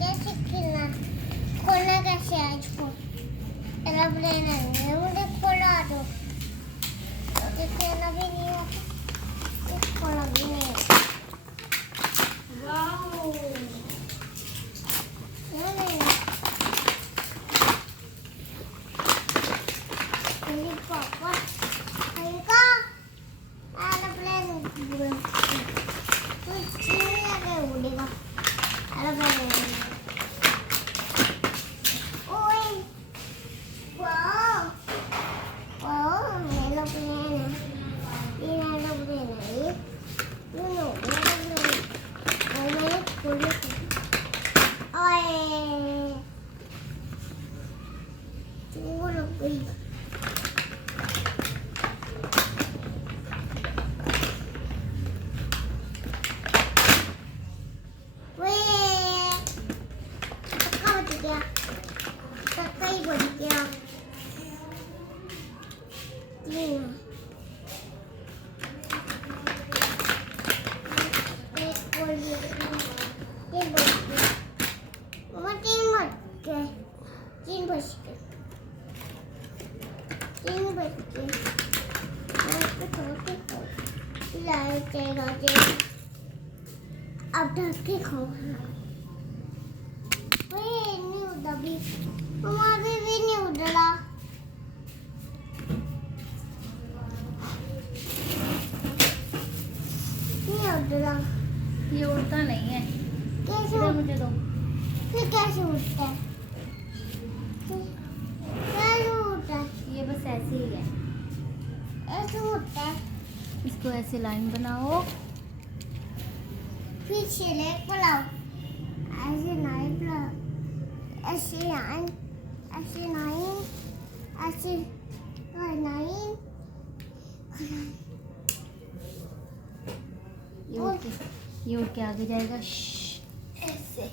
कैसे खेलना खोलना कैसे है इसको एरोप्लेन है मुझे खोला दो तो खेलना भी नहीं होता खोला भी नहीं वाओ ये पापा इनका एरोप्लेन कुछ नहीं आगे उड़ेगा एरोप्लेन अब ढक के खाओ नहीं उड़ा भी मम्मा भी नहीं उड़ा नहीं उड़ा ये उड़ता नहीं है कैसे मुझे दो फिर कैसे उड़ता है कैसे उड़ता है ये बस ऐसे ही है ऐसे उड़ता है इसको ऐसे लाइन बनाओ फिर सिलेक्ट बनाओ ऐसे नाइन बनाओ ऐसे नाइन ऐसे नाइन ऐसे नाइन ये उड़ के आगे जाएगा ऐसे